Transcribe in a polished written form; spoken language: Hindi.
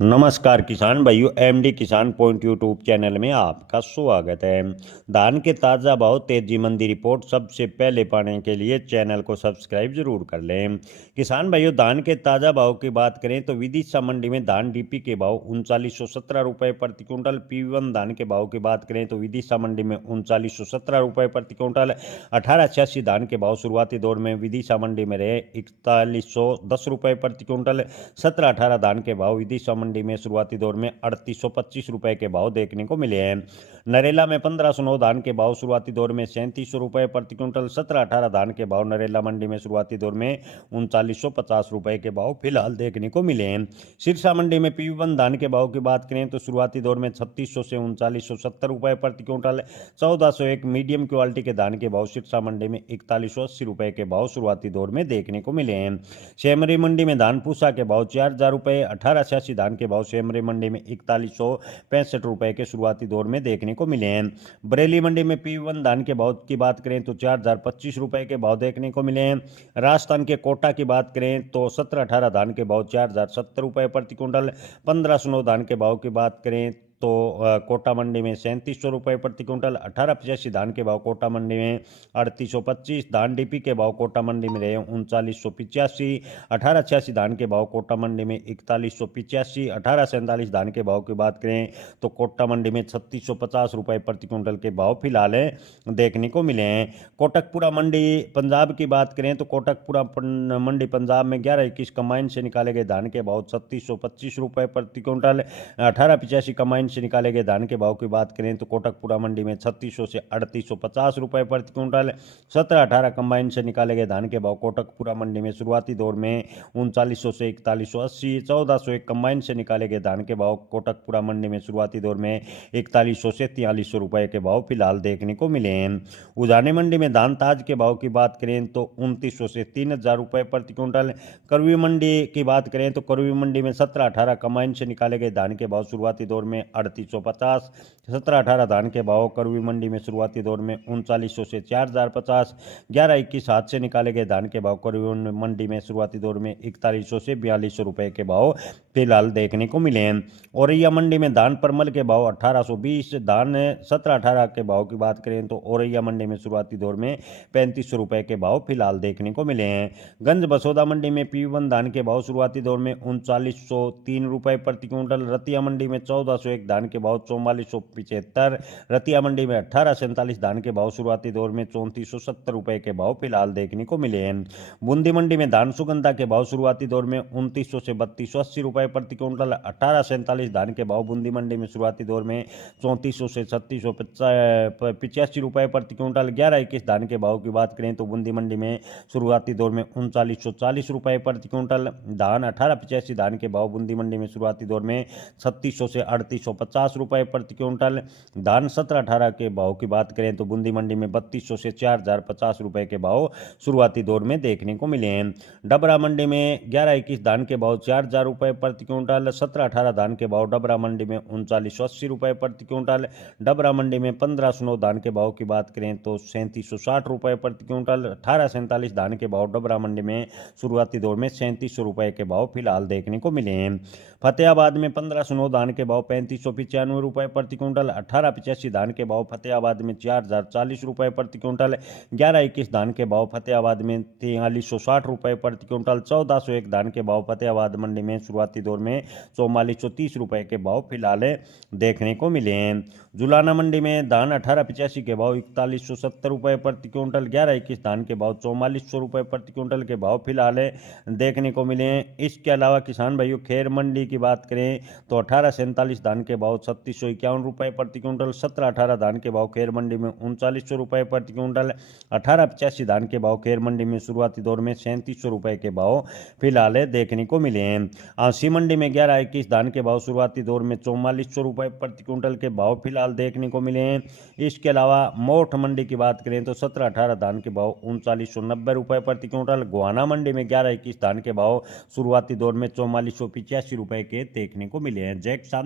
नमस्कार किसान भाइयों, एमडी किसान पॉइंट यूट्यूब चैनल में आपका स्वागत है। धान के ताज़ा भाव तेजी मंदी रिपोर्ट सबसे पहले पाने के लिए चैनल को सब्सक्राइब जरूर कर लें। किसान भाइयों, धान के ताज़ा भाव की बात करें तो विदिशा मंडी में धान डीपी के भाव 3917 रुपये प्रति क्विंटल। P1 धान के भाव की बात करें तो विदिशा मंडी में 3917 रुपये प्रति क्विंटल। 1886 धान के भाव शुरुआती दौर में विदिशा मंडी में रहे 4110 रुपये प्रति क्विंटल। 1718 धान के भाव विदिशा मंडी में शुरुआती दौर में 3825 रुपए के भाव देखने को मिले हैं। नरेला में 1509 धान के भाव शुरुआती दौर में 3700 रुपए प्रति क्विंटल। 1718 धान के भाव नरेला मंडी में शुरुआती दौर में 3950 रुपए के भाव फिलहाल देखने को मिले हैं। सिरसा मंडी में P1 धान के भाव की बात करें तो शुरुआती दौर में 3600 से 3970 रुपए प्रति क्विंटल। 1401 मीडियम क्वालिटी के धान के भाव सिरसा मंडी में 4180 रुपए के भाव शुरुआती दौर में देखने को मिले हैं। शेमरी मंडी में धान पूसा के भाव 4000 रुपए। 1886 धान के भाव शेमरी मंडी में 4165 रुपए के शुरुआती दौर में देखने को मिले हैं। बरेली मंडी में P1 धान के भाव की बात करें तो 4025 रुपए के भाव देखने को मिले हैं। राजस्थान के कोटा की बात करें तो 1718 धान के भाव 4070 रुपए प्रति क्विंटल। 1509 धान के भाव की बात करें तो कोटा मंडी में 3700 रुपये प्रति क्विंटल। 1885 धान के भाव कोटा मंडी में 3825। धान डीपी के भाव कोटा मंडी में रहे 3985। 1886 धान के भाव कोटा मंडी में 4185। 1847 धान के भाव की बात करें तो कोटा मंडी में 3650 रुपये प्रति क्विंटल के भाव फिलहाल देखने को मिले हैं। कोटकपुरा मंडी पंजाब की बात करें तो कोटकपुरा मंडी पंजाब में 1121 कम्बाइन से निकाले गए धान के भाव 3625 रुपये प्रति क्विंटल। 1885 कम्बाइन से निकाले गए धान के भाव की बात करें तो कोटकपुरा मंडी में 3600 से 3850 रुपए प्रति क्विंटल। 1718 कम्बाइन से निकाले गए धान के भाव कोटकपुरा मंडी में शुरुआती दौर में 3900 से 4180। 1401 कम्बाइन से निकाले गए धान के भाव कोटकपुरा मंडी में शुरुआती दौर में 4100 से 4300 रुपए के भाव फिलहाल देखने को मिले हैं। उजाने मंडी में धान ताज के भाव की बात करें तो 2900 से 3000 रुपए प्रति क्विंटल। करवी मंडी की बात करें तो करवी मंडी में 1718 कम्बाइन से निकाले गए धान के भाव शुरुआती दौर में 3850। 1718 धान के भाव करवी मंडी में शुरुआती दौर में 3900 से 4050। 1121 हाथ से निकाले गए धान के भाव करवी मंडी में शुरुआती दौर में 4100 से 4200 रुपए के भाव फिलहाल देखने को मिले हैं। औरैया मंडी में धान परमल के भाव 1820। धान 1718 के भाव की बात करें तो औरैया मंडी में शुरुआती दौर में 3500 रुपए के भाव फिलहाल देखने को मिले हैं। गंज बसोदा मंडी में P1 धान के भाव शुरुआती दौर में 3903 रुपए प्रति क्विंटल। रतिया मंडी में 1401 धान के भाव 4475। रतिया मंडी में 1847 धान के भाव शुरुआती दौर में 3470 रुपए के भाव फिलहाल देखने को मिले हैं। बूंदी मंडी में धान सुगंधा के भाव शुरुआती दौर में 2900 से 3280 रुपए प्रति क्विंटल। 1847 धान के भाव बूंदी मंडी में शुरुआती दौर में 3400 से 3685 रुपए प्रति क्विंटल। 1121 धान के भाव की बात करें तो बूंदी मंडी में शुरुआती दौर में 3940 रुपए प्रति क्विंटल। धान 1885 धान के भाव बूंदी मंडी में शुरुआती दौर में 3600 से 3850 रुपए प्रति क्विंटल। धान 1718 के भाव की बात करें तो बूंदी मंडी में 3200 से 4050 रुपए के भाव शुरुआती दौर में देखने को मिले हैं। डबरा मंडी में 1121 धान के भाव 4000 रुपए प्रति क्विंटल। 1718 धान के भाव डबरा मंडी में 3980 रुपए प्रति क्विंटल। डबरा मंडी में 1509 धान के भाव की बात करें तो 3760 रुपए प्रति क्विंटल। 1847 धान के भाव डबरा मंडी में शुरुआती दौर में 3700 रुपए के भाव फिलहाल देखने को मिले हैं। फतेहाबाद में 1509 धान के भाव 3595 रुपए प्रति क्विंटल। 1885 धान के भाव फतेहाबाद में 4040 रुपए प्रति क्विंटल। 1121 धान के भाव फतेहाबाद में 4360 रुपए प्रति क्विंटल। 1401 धान के भाव फतेहाबाद मंडी में शुरुआती दौर में 4430 रुपए के भाव फिलहाल देखने को मिले हैं। जुलाना मंडी में धान 1885 के भाव 4170 रुपए प्रति क्विंटल। 1121 धान के भाव 4400 रुपए प्रति क्विंटल के भाव फिलहाल देखने को मिले हैं। इसके अलावा किसान भाइयों खेर मंडी की बात करें तो 1847 धान के भाव 3651 रुपए प्रति क्विंटल। 1718 धान के भाव खेर मंडी में 3900 रुपए प्रति क्विंटल। 1885 धान के भाव खेर मंडी में शुरुआती दौर में 3700 रुपए के भाव फिलहाल देखने को मिले हैं। आंसी मंडी में 1121 धान के भाव शुरुआती दौर में 4400 रुपए प्रति क्विंटल के भाव फिलहाल देखने को मिले हैं। इसके अलावा मोठ मंडी की बात करें तो 1718 धान के भाव 3990 रुपए प्रति क्विंटल। गोहाना मंडी में 1121 धान के भाव शुरुआती दौर में 4485 रुपए के देखने को मिले हैं। जय किसान।